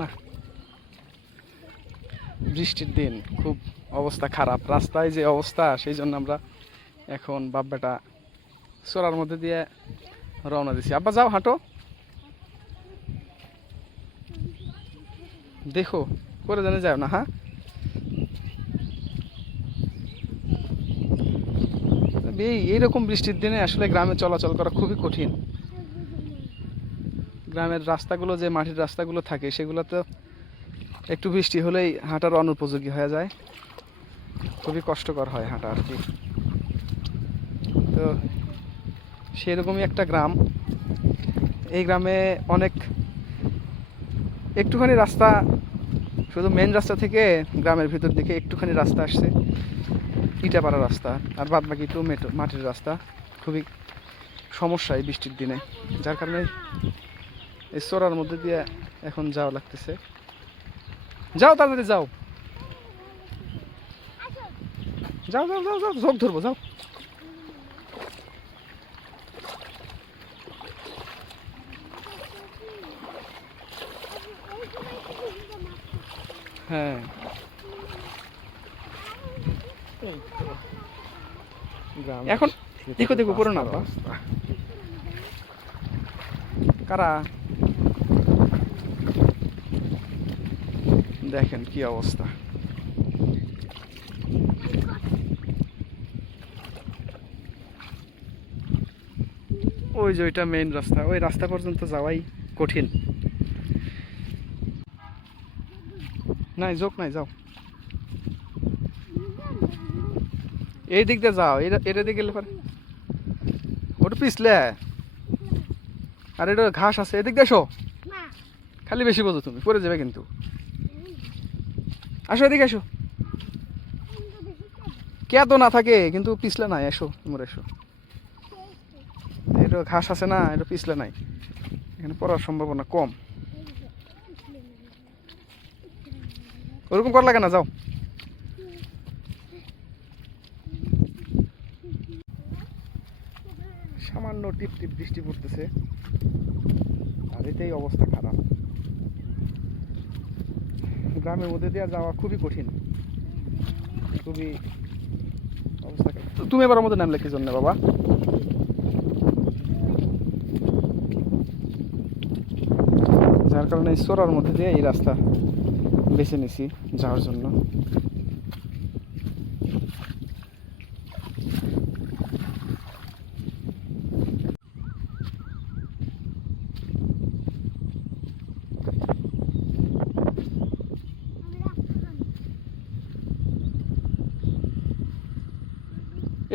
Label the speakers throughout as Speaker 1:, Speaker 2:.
Speaker 1: না। বৃষ্টির দিন, খুব অবস্থা খারাপ। রাস্তায় যে অবস্থা, সেই জন্য আমরা এখন বাব্বাটা সোরার মধ্যে দিয়ে রওনা দিছি। আব্বা, যাও হাঁটো। দেখো, করে জানে যাও না হ্যাঁ? এই, এইরকম বৃষ্টির দিনে আসলে গ্রামে চলাচল করা খুবই কঠিন। গ্রামের রাস্তাগুলো, যে মাটির রাস্তাগুলো থাকে সেগুলো তো একটু বৃষ্টি হলেই হাঁটার অনুপযোগী হয়ে যায়। খুবই কষ্টকর হয় হাঁটা আর কি। তো সেরকমই একটা গ্রাম। এই গ্রামে অনেক একটুখানি রাস্তা, শুধু মেন রাস্তা থেকে গ্রামের ভিতর দিকে একটুখানি রাস্তা আসছে। ইটাপাড়া রাস্তা আর বাদ বাকি একটু মেটো মাটির রাস্তা। খুবই সমস্যা এই বৃষ্টির দিনে, যার কারণে এই চোরার মধ্যে দিয়ে এখন যাওয়া লাগতেছে। যাও তাড়াতাড়ি যাও। যাও যাও যাও যাও ঝোঁক ধরবো যাও। হ্যাঁ। এখন দেখো দেখো করো না। কারা? দেখেন কি অবস্থা। ওই যে ওইটা মেইন রাস্তা। ওই রাস্তা পর্যন্ত যাওয়াই কঠিন। নাই যোগ নাই যাও। এই দিক দিয়ে যাও এটা দিকে গেলে পারে। ওটা পিছলে। আর এটা ঘাস আছে এদিক দিয়ে খালি বেশি বোঝো তুমি পড়ে যাবে কিন্তু। আসো এদিকে এসো কে তো না থাকে? কিন্তু পিছলে নাই, এসো তোমরা এসো। এটা ঘাস আছে না, এটা পিছলে নাই। এখানে পড়ার সম্ভাবনা কম। ওরকম করা লাগে না, যাও। সামান্য টিপ টিপ বৃষ্টি পড়তেছে। আর এতেই অবস্থা খারাপ। গ্রামের মধ্যে দিয়ে যাওয়া খুবই কঠিন। খুবই অবস্থা তুমি এবার আমাদের নাম কি জন্য বাবা। যার কারণে সোরার মধ্যে দিয়ে এই রাস্তা বেছে নিছি যাওয়ার জন্য।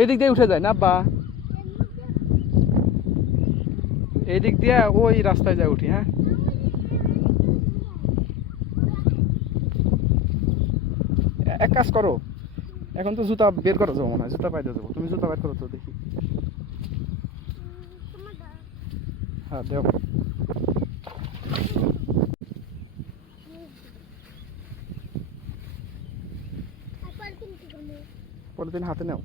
Speaker 1: এদিক দিয়ে উঠে যায় না বা? এদিক দিয়ে ওই রাস্তায় যায় উঠি হ্যাঁ? এক কাজ করো। এখন তো জুতা বের করা যাব মনে হয় জুতা পাইতে যাব। তুমি জুতা বের করো তো দেখি। হ্যাঁ দেও। পরের দিন হাতে নাও।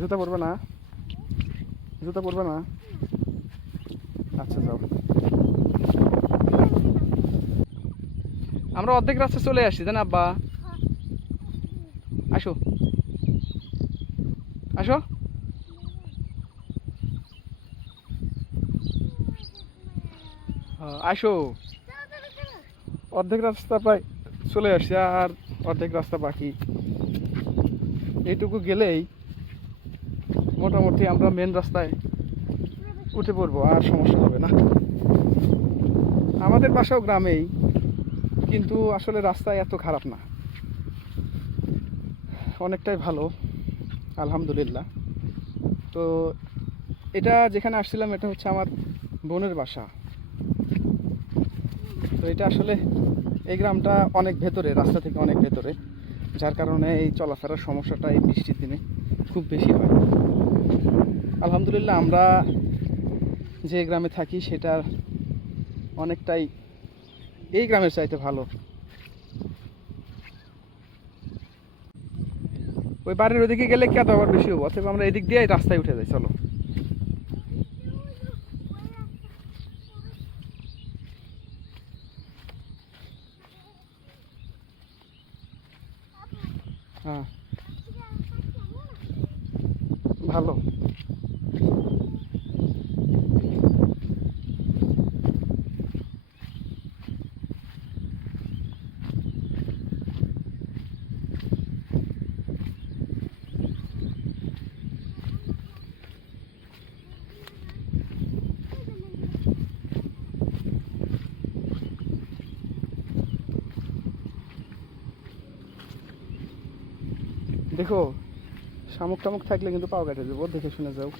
Speaker 1: জুতা পরবে না? জুতা পরবে না? আচ্ছা যাও। আমরা অর্ধেক রাস্তা চলে আসছি জান আব্বা? আসো। আসো হ্যাঁ, আসো। অর্ধেক রাস্তা প্রায় চলে আসছে আর অর্ধেক রাস্তা বাকি। এইটুকু গেলেই মোটামুটি আমরা মেন রাস্তায় উঠে পড়ব, আর সমস্যা হবে না। আমাদের বাসাও গ্রামেই, কিন্তু আসলে রাস্তায় এত খারাপ না। অনেকটাই ভালো, আলহামদুলিল্লাহ। তো এটা যেখানে আসছিলাম, এটা হচ্ছে আমার বোনের বাসা। তো এটা আসলে এই গ্রামটা অনেক ভেতরে, রাস্তা থেকে অনেক ভেতরে, যার কারণে এই চলাফেরার সমস্যাটা এই বৃষ্টির দিনে খুব বেশি হয়। আলহামদুলিল্লাহ আমরা যে গ্রামে থাকি সেটার অনেকটাই এই গ্রামের চাইতে ভালো। ওই বাড়ির ওদিকে গেলে কে তো আবার বেশি হব? অথবা আমরা এদিক দিয়েই রাস্তায় উঠে যাই, চলো। ভালো দেখো শামুক টামুক থাকলে কিন্তু পাও কেটে দেবো দেখে শুনে যাও।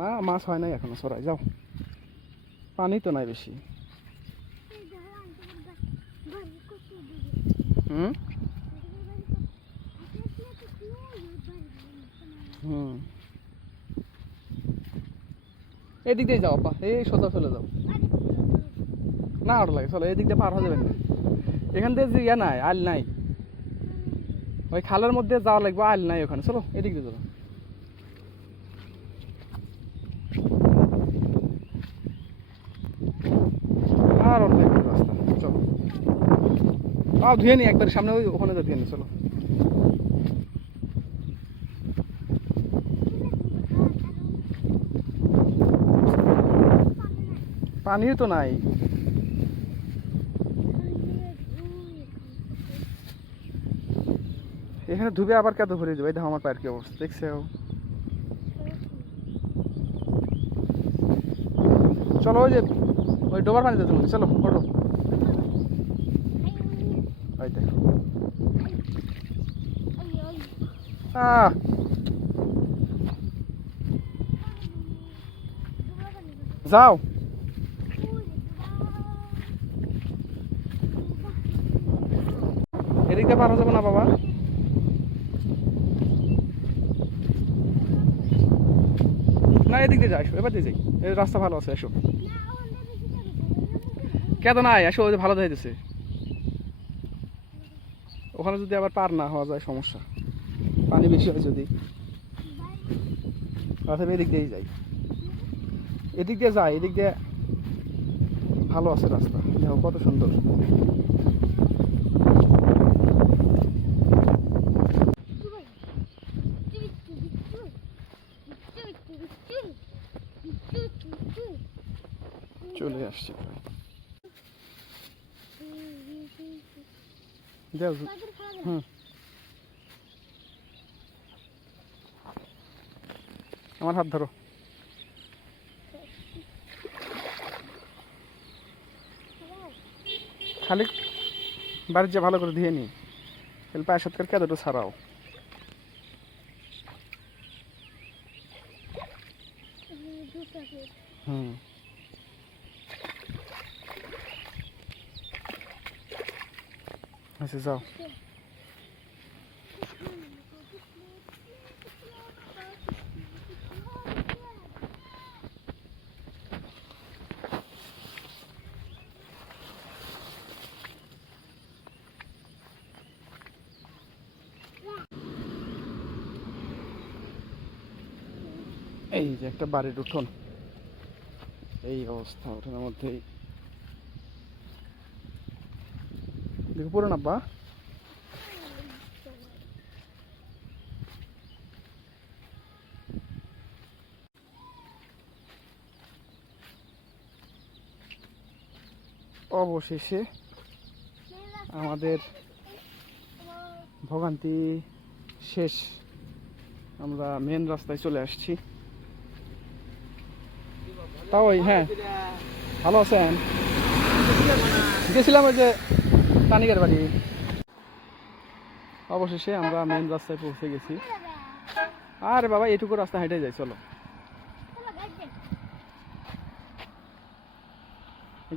Speaker 1: না, মাছ হয় নাই এখনও, সরাই, যাও। পানি তো নাই বেশি। হুম? হুম। এদিক দিয়ে যাও, আপা, এই সোজা চলে যাও। না ওটা লাগে, চলো, এদিক দিয়ে পার হয়ে যাবেন এখান থেকে যে ইয়ে নাই, আল নাই। ওই খালের মধ্যে যাওয়া লাগবে, আল নাই ওখানে, চলো, এদিক দিয়ে চলো। আর রাস্তা, চলো। ধুয়ে নি একবার, সামনে ওই ওখানে যা, ধুয়ে নি, চলো। পানিও তো নাই। এখানে ধুবে, আবার কত ঘুরে যাবে। দেখো আমার পায়ের কি অবস্থা, দেখছ চলো ওই যে, ওই ডোবার পানিতে তুমি চলো, ওঠো। ওই দেখো। যাও। এদিক দিয়ে পার হয়ে যাব না, বাবা। না, এদিক দিয়ে যাই আসো এবার দিয়ে যাই। রাস্তা ভালো আছে, এসো। কেন নাই, এসো, ওই ভালো যাইতেছে ওখানে যদি আবার পার না হওয়া যায়, সমস্যা। পানি বেশি হয় যদি। অথবা এদিক দিয়েই যাই। এদিক দিয়ে যাই, এদিক দিয়ে ভালো আছে রাস্তা। দেখো কত সুন্দর চলে আসছি প্রায় হুম। আমার হাত ধরো। খালি বাড়ির যে ভালো করে ধুয়ে নি তাহলে পায়ের সাথে কে দুটো ছাড়াও হুম আচ্ছা যাও। এই যে একটা বাড়ির উঠোন। এই অবস্থা উঠোনের মধ্যেই দেখো পুরো অবশেষে আমাদের ভোগান্তি শেষ। আমরা মেন রাস্তায় চলে আসছি। তাও হ্যাঁ। ভালো আছেন? গেছিলাম ওই যে তানিকার বাড়ি। অবশেষে আমরা মেন রাস্তায় পৌঁছে গেছি। আরে বাবা এটুকু রাস্তা হেঁটে যাই, চলো।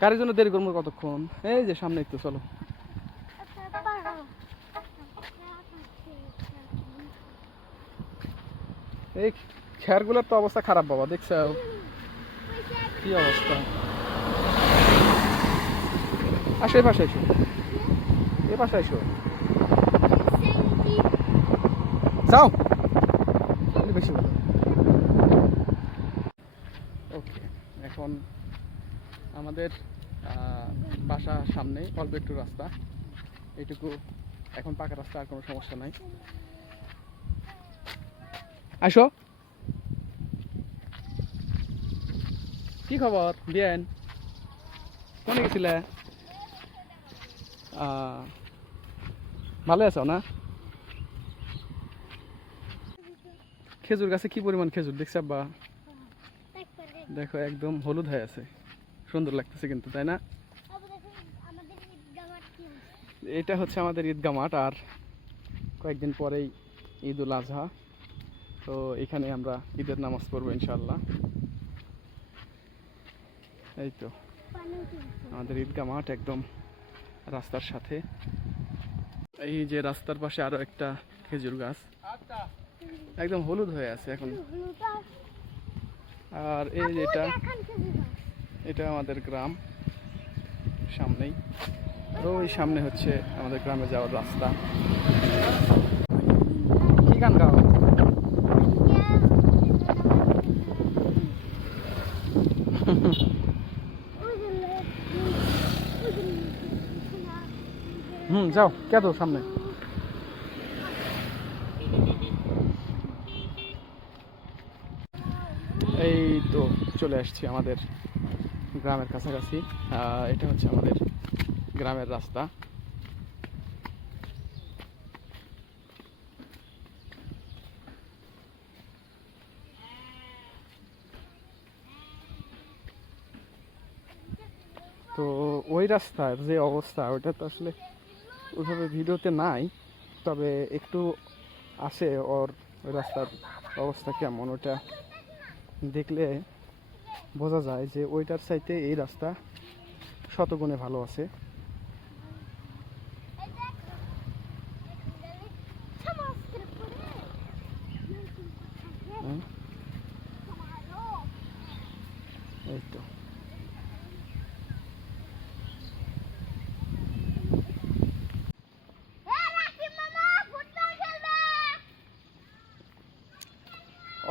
Speaker 1: গাড়ির জন্য দেরি করব কতক্ষণ? এই যে সামনে একটু, চলো। এই খেয়ারগুলোর তো অবস্থা খারাপ বাবা, দেখছ? কি অবস্থা? আসো এ পাশে এসো। যাও। বেশি ভালো। ওকে এখন আমাদের আহ, বাসা সামনে অল্প একটু রাস্তা। এইটুকু এখন পাকা রাস্তা আর কোনো সমস্যা নাই। আসো কি খবর? বিয়েন। কোনে গেছিলে? ভালো আছো না? খেজুর গাছে কি পরিমাণ খেজুর? দেখছি আব্বা। দেখো, একদম হলুদ হয়ে আছে। সুন্দর লাগতেছে কিন্তু, তাই না? এটা হচ্ছে আমাদের ঈদগা মাঠ, আর কয়েকদিন পরেই ঈদ উল আজহা। তো এখানে আমরা ঈদের নামাজ পড়ব ইনশাল্লাহ এই তো। আমাদের ঈদগা মাঠ একদম রাস্তার সাথে। এই যে রাস্তার পাশে আরও একটা খেজুর গাছ। একদম হলুদ হয়ে আছে এখন। আর এই যে এটা আমাদের গ্রাম। সামনেই। ওই সামনে হচ্ছে আমাদের গ্রামে যাওয়ার রাস্তা। কি গান গাও? হুম, যাও কে তো সামনে। এই তো চলে আসছি আমাদের গ্রামের কাছাকাছি। এটা হচ্ছে আমাদের গ্রামের রাস্তা। তো ওই রাস্তার যে অবস্থা ওটা তো আসলে ওইভাবে ভিডিওতে নাই, তবে একটু আছে ওর রাস্তার অবস্থা কেমন ওটা দেখলে বোঝা যায় যে ওইটার চাইতে এই রাস্তা শতগুণে ভালো আছে এই তো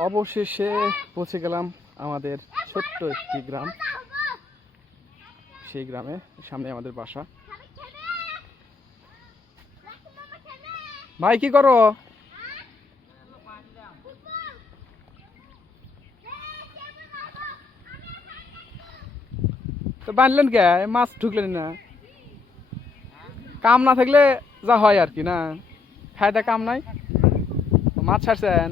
Speaker 1: অবশেষে পৌঁছে গেলাম আমাদের ছোট্ট একটি গ্রাম। সেই গ্রামে, সামনে আমাদের বাসা। ভাই, কি করো? তো বানলেন কে? মাছ ঢুকলেন না। কাম না থাকলে যা হয় আর কি না? খায়টা কাম নাই? মাছ ছাড়ছেন?